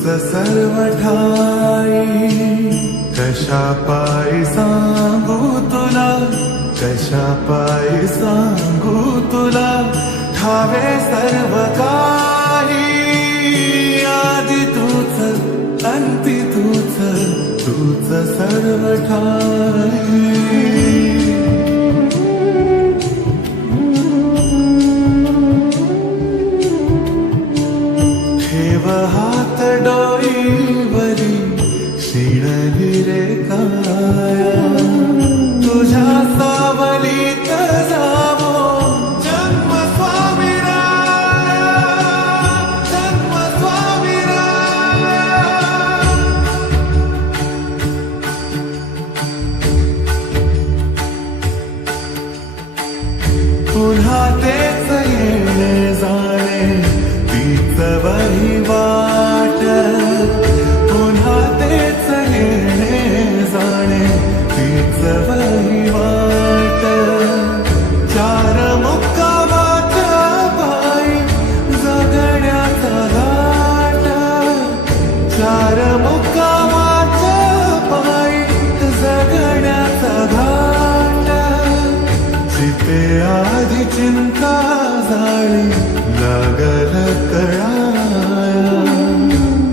तूच सर्व ठाई, कशा पायी सांगू तुला, कशा पायी सांगू तुला, ठावे सर्व काही, आदि तूच अंती तूच, तूच सर्व ठाई. ठेव हात डोईवरी, शिणली रे काया, तुझ्या सावलीत जावो जन्म स्वामीराया, जन्म स्वामीराया. पुन्हा तेच येणे जाणे, तीच वहिवाट, पुन्हा तेच येणे जाणे, तीच वहिवाट. चार मुक्कामाच्या पायी जगण्याचा घाट, चार मुक्कामाच्या पायी जगण्याचा घाट. चिते आधी चिंता झाली, लागल कळाया,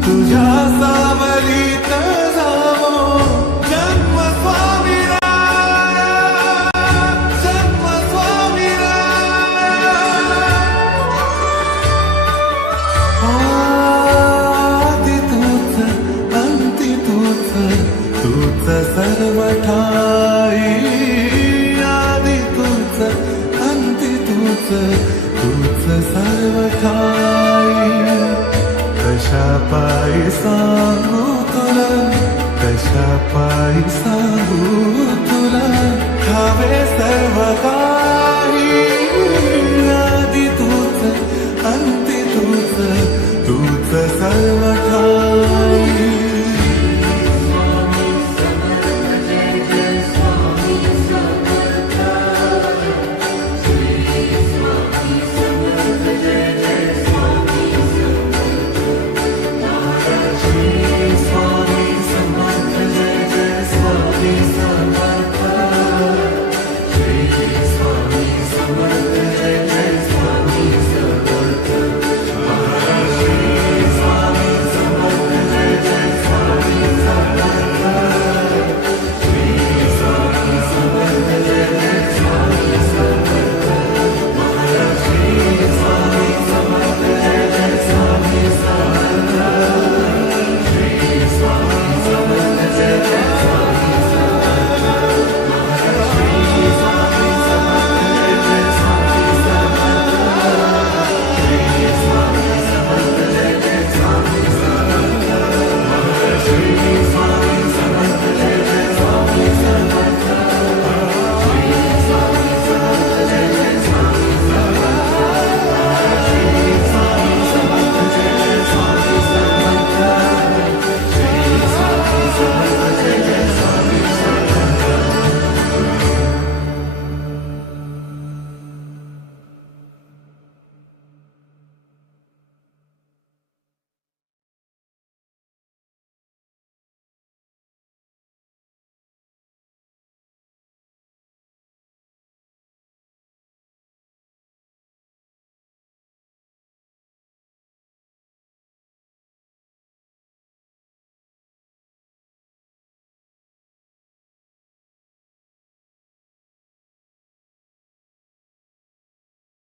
तुझ्या सावलीत जावो जन्म स्वामीराया, जन्म स्वामीराया. आदि तूच अंती तूच, तूच सर्व ठाई, आदि तूच अंती तूच, तूच सर्व ठाई. कशा पायी सांगू तुला, कशा पायी सांगू तुला, ठावे सर्व काही, आदि तूच अंती तूच, तूच सर्व ठाई.